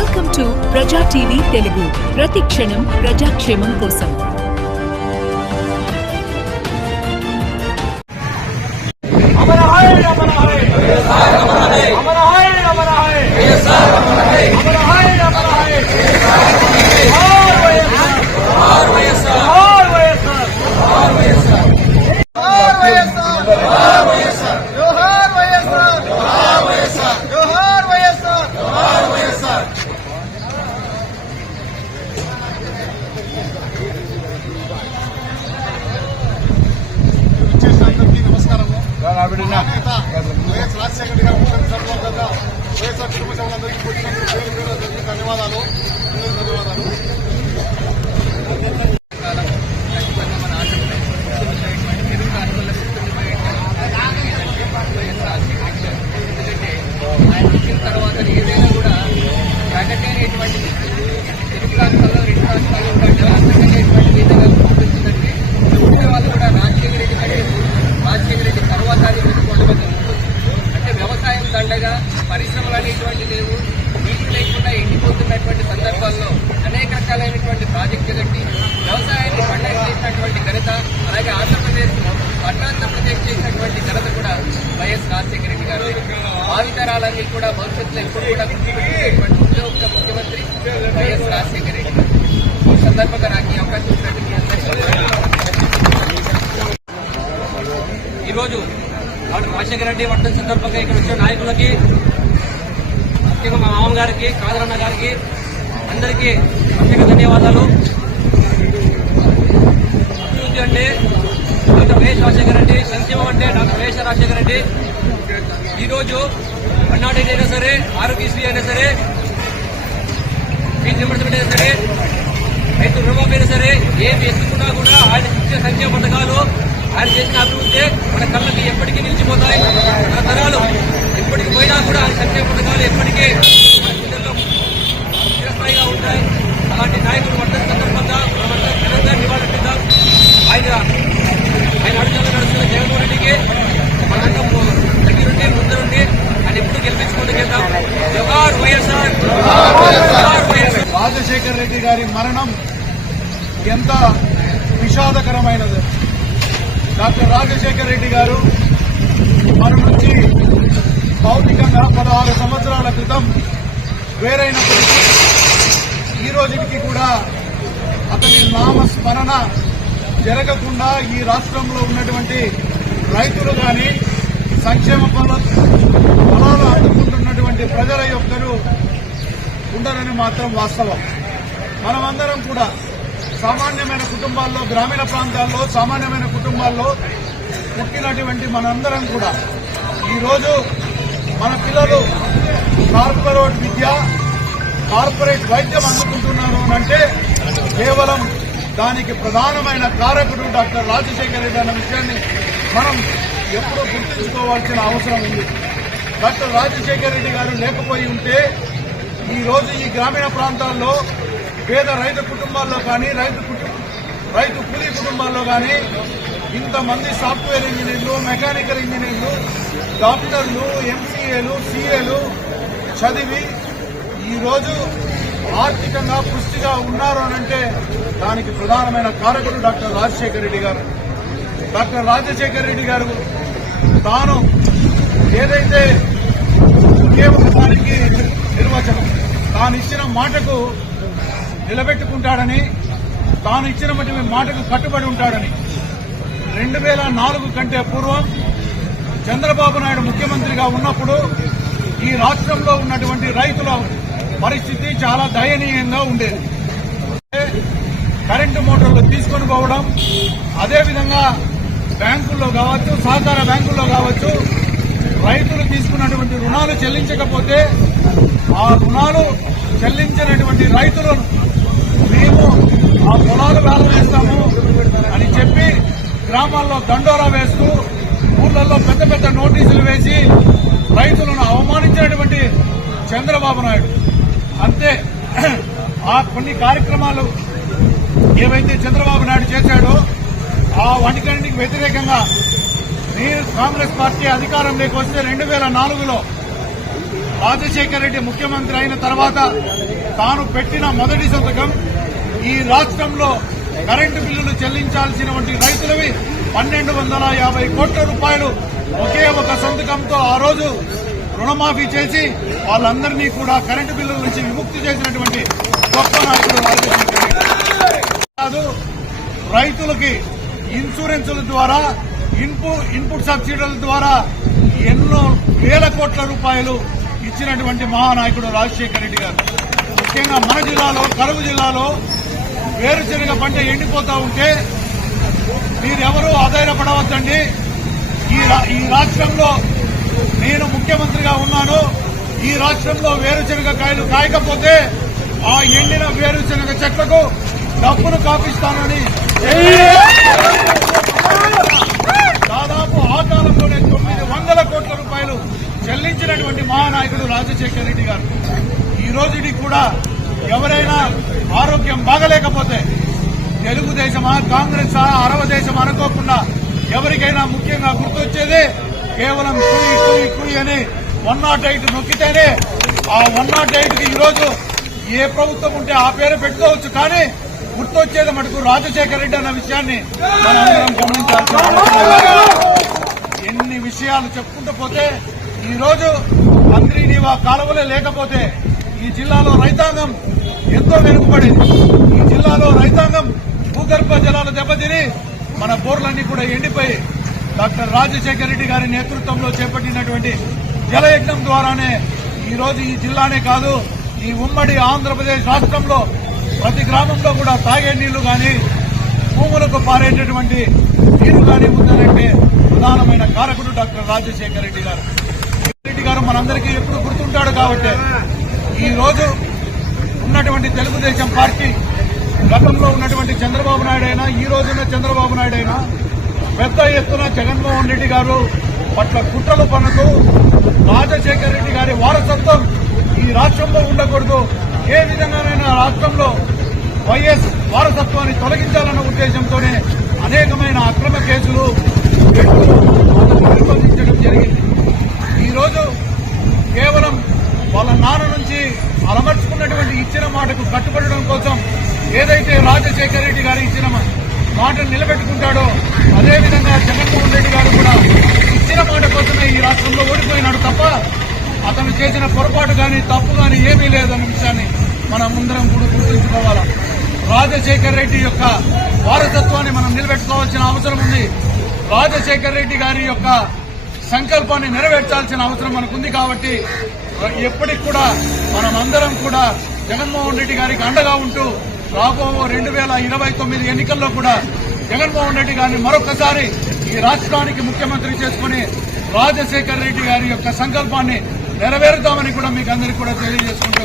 Welcome to Praja TV Telugu ప్రతి క్షణం ప్రజాక్షేమం కోసం అమర హై అమర హై అమర హై అమర హై వైఎస్ రాజశేఖర రెడ్డి గారు. భావితరాలన్నీ కూడా భవిష్యత్తులో ఎప్పుడు కూడా గుర్తుపెట్టుకునేటువంటి ముఖ్యమంత్రి వైఎస్ రాజశేఖర రెడ్డి గారు. ఈ సందర్భంగా నాకు ఈ అవకాశం ఇచ్చినట్టు ఈరోజు డాక్టర్ రాజశేఖర రెడ్డి వర్ధన్ సందర్భంగా ఇక్కడ వచ్చిన నాయకులకి ముఖ్యంగా మా మామ గారికి కాదరన్న గారికి అందరికీ ప్రత్యేక ధన్యవాదాలు అభివృద్ధి అంటే డాక్టర్ వైఎస్ రాజశేఖర రెడ్డి సంక్షేమం అంటే డాక్టర్ వైఎస్ రాజశేఖర రెడ్డి. ఈరోజు అన్నాడీ అయినా సరే ఆరోగ్యశ్రీ అయినా సరే ఫీజు రిమర్స్మెంట్ అయినా సరే రైతు రుణమాఫీ సరే ఏమి ఎత్తుకున్నా కూడా ఆయన ఇచ్చే సంక్షేమ పథకాలు ఆయన చేసిన అభివృద్ధి మన కళ్ళకి ఎప్పటికీ నిలిచిపోతాయి. మన తరాలు ఎప్పటికి పోయినా కూడా ఆయన సంక్షేమ పథకాలు ఎప్పటికీ మన చిరస్థాయిగా ఉంటాయి. అలాంటి నాయకులు వర్తిస్తున్నారు మరణం ఎంత విషాదకరమైనది. డాక్టర్ రాజశేఖర్ రెడ్డి గారు మన నుంచి భౌతికంగా పదహారు సంవత్సరాల క్రితం వేరైనప్పటికీ ఈ రోజుకి కూడా అతని నామస్మరణ జరగకుండా ఈ రాష్ట్రంలో ఉన్నటువంటి రైతులు కానీ సంక్షేమ పనులు ఫలాలు అందుకుంటున్నటువంటి ప్రజల యొక్కరు ఉండరని మాత్రం వాస్తవం. మనమందరం కూడా సామాన్యమైన కుటుంబాల్లో గ్రామీణ ప్రాంతాల్లో సామాన్యమైన కుటుంబాల్లో పుట్టినటువంటి మనందరం కూడా ఈరోజు మన పిల్లలు కార్పొరేట్ విద్య కార్పొరేట్ వైద్యం అందుకుంటున్నారు అంటే కేవలం దానికి ప్రధానమైన కారకుడు డాక్టర్ రాజశేఖర్ రెడ్డి అన్న విషయాన్ని మనం ఎప్పుడూ గుర్తుంచుకోవాల్సిన అవసరం ఉంది. డాక్టర్ రాజశేఖర్ రెడ్డి గారు లేకపోయి ఉంటే ఈరోజు ఈ గ్రామీణ ప్రాంతాల్లో పేద రైతు కుటుంబాల్లో కానీ రైతు కుటుంబ రైతు కూలీ కుటుంబాల్లో కానీ ఇంతమంది సాఫ్ట్వేర్ ఇంజనీర్లు మెకానికల్ ఇంజనీర్లు డాక్టర్లు ఎంసీఏలు సీఏలు చదివి ఈరోజు ఆర్థికంగా పుష్టిగా ఉన్నారు అనంటే దానికి ప్రధానమైన కారకుడు డాక్టర్ రాజశేఖర రెడ్డి గారు. డాక్టర్ రాజశేఖర రెడ్డి గారు తాను ఏదైతే ఒకే ఒక నిర్వచనం తాను ఇచ్చిన మాటకు నిలబెట్టుకుంటాడని తాను ఇచ్చినటువంటి మాటకు కట్టుబడి ఉంటాడని. రెండు వేల నాలుగు కంటే పూర్వం చంద్రబాబు నాయుడు ముఖ్యమంత్రిగా ఉన్నప్పుడు ఈ రాష్ట్రంలో ఉన్నటువంటి రైతుల పరిస్థితి చాలా దయనీయంగా ఉండేది. కరెంటు మోటార్లు తీసుకొని పోవడం అదేవిధంగా బ్యాంకుల్లో కావచ్చు సహకార బ్యాంకుల్లో కావచ్చు రైతులు తీసుకున్నటువంటి రుణాలు చెల్లించకపోతే ఆ రుణాలు చెల్లించినటువంటి రైతులను ఆ పొలాలు వేల వేస్తాము అని చెప్పి గ్రామాల్లో దండోరా వేస్తూ ఊళ్ళల్లో పెద్ద పెద్ద నోటీసులు వేసి రైతులను అవమానించినటువంటి చంద్రబాబు నాయుడు. అంతే. ఆ కొన్ని కార్యక్రమాలు ఏవైతే చంద్రబాబు నాయుడు చేశాడో ఆ వంటికన్నింటికి వ్యతిరేకంగా మీరు కాంగ్రెస్ పార్టీ అధికారంలోకి వస్తే రెండు వేల నాలుగులో రాజశేఖర రెడ్డి ముఖ్యమంత్రి అయిన తర్వాత తాను పెట్టిన మొదటి సంతకం ఈ రాష్ట్రంలో కరెంటు బిల్లులు చెల్లించాల్సినటువంటి రైతులవి పన్నెండు వందల యాభై కోట్ల రూపాయలు ఒకే ఒక సంతకంతో ఆ రోజు రుణమాఫీ చేసి వాళ్ళందరినీ కూడా కరెంటు బిల్లుల నుంచి విముక్తి చేసినటువంటి గొప్ప నాయకుడు కాదు రైతులకి ఇన్సూరెన్సుల ద్వారా ఇన్పు ఇన్పుట్ సబ్సిడీల ద్వారా ఎన్నో వేల కోట్ల రూపాయలు ఇచ్చినటువంటి మహానాయకుడు రాజశేఖర రెడ్డి గారు. ముఖ్యంగా మన జిల్లాలో కరువు జిల్లాలో వేరుశనగ పంట ఎండిపోతా ఉంటే మీరెవరూ ఆధారపడవద్దండి. ఈ ఈ రాష్ట్రంలో నేను ముఖ్యమంత్రిగా ఉన్నాను. ఈ రాష్ట్రంలో వేరుశనగ కాయలు కాయకపోతే ఆ ఎండిన వేరుశనగ చెట్లకు డబ్బును కాపిస్తానని దాదాపు ఆ కాలంలోనే తొమ్మిది వందల కోట్ల రూపాయలు చెల్లించినటువంటి మహానాయకుడు రాజశేఖర రెడ్డి గారు. ఈ రోజుకి కూడా ఆరోగ్యం బాగలేకపోతే తెలుగుదేశమా కాంగ్రెస్ అరవ దేశం అనుకోకుండా ఎవరికైనా ముఖ్యంగా గుర్తొచ్చేది కేవలం కుయి కుయి కుయి అని వన్ నాట్ ఎయిట్ నొక్కితేనే ఆ వన్ నాట్ ఎయిట్కి ఈరోజు ఏ ప్రభుత్వం ఉంటే ఆ పేరు పెట్టుకోవచ్చు. కానీ గుర్తొచ్చేది మటుకు రాజశేఖర రెడ్డి అన్న విషయాన్ని మనందరం గమనించాల్సిన ఎన్ని విషయాలు చెప్పుకుంటూ పోతే ఈరోజు రోజు మంత్రి నీవా కాలువలే లేకపోతే ఈ జిల్లాలో రైతాంగం ఎంతో వెనుకబడింది. ఈ జిల్లాలో రైతాంగం భూగర్భ జలాలు దెబ్బతిని మన బోర్లన్నీ కూడా ఎండిపోయి డాక్టర్ రాజశేఖర రెడ్డి గారి నేతృత్వంలో చేపట్టినటువంటి జలయజ్ఞం ద్వారానే ఈరోజు ఈ జిల్లానే కాదు ఈ ఉమ్మడి ఆంధ్రప్రదేశ్ రాష్ట్రంలో ప్రతి గ్రామంలో కూడా తాగే నీళ్ళు కానీ భూములకు పారేటటువంటి నీరు కానీ ఉందనంటే ప్రధానమైన కారకుడు డాక్టర్ రాజశేఖర రెడ్డి గారు. రెడ్డి గారు మనందరికీ ఎప్పుడు గుర్తుంటాడు కాబట్టి ఈ రోజు ఉన్నటువంటి తెలుగుదేశం పార్టీ గతంలో ఉన్నటువంటి చంద్రబాబు నాయుడు అయినా ఈ రోజున చంద్రబాబు నాయుడు అయినా పెద్ద ఎత్తున జగన్మోహన్ రెడ్డి గారు పట్ల కుట్రలు పనుకు రాజశేఖర రెడ్డి గారి వారసత్వం ఈ రాష్ట్రంలో ఉండకూడదు. ఏ విధంగానైనా రాష్ట్రంలో వైఎస్ వారసత్వాన్ని తొలగించాలన్న ఉద్దేశంతోనే అనేకమైన అక్రమ కేసులు నిర్వహించడం జరిగింది. ఈరోజు కేవలం వాళ్ళ నాన్న నుంచి అలమర్చుకున్నటువంటి ఇచ్చిన మాటకు కట్టుబడడం కోసం ఏదైతే రాజశేఖర రెడ్డి గారు ఇచ్చిన మాటను నిలబెట్టుకుంటాడో అదేవిధంగా జగన్మోహన్ రెడ్డి గారు కూడా ఇచ్చిన మాట కోసమే ఈ రాష్ట్రంలో ఓడిపోయినాడు తప్ప అతను చేసిన పొరపాటు కానీ తప్పు కానీ ఏమీ లేదన్న విషయాన్ని మనం ముందరం కూడా గుర్తుంచుకోవాలా. రాజశేఖర రెడ్డి యొక్క వారసత్వాన్ని మనం నిలబెట్టుకోవాల్సిన అవసరం ఉంది. రాజశేఖర రెడ్డి గారి యొక్క సంకల్పాన్ని నెరవేర్చాల్సిన అవసరం మనకుంది కాబట్టి ఎప్పటికి కూడా మనమందరం కూడా జగన్మోహన్ రెడ్డి గారికి అండగా ఉంటూ రాబో రెండు వేల ఇరవై తొమ్మిది ఎన్నికల్లో కూడా జగన్మోహన్ రెడ్డి గారిని మరొకసారి ఈ రాష్ట్రానికి ముఖ్యమంత్రి చేసుకుని రాజశేఖర రెడ్డి గారి యొక్క సంకల్పాన్ని నెరవేరుతామని కూడా మీకు అందరికీ కూడా తెలియజేసుకుంటూ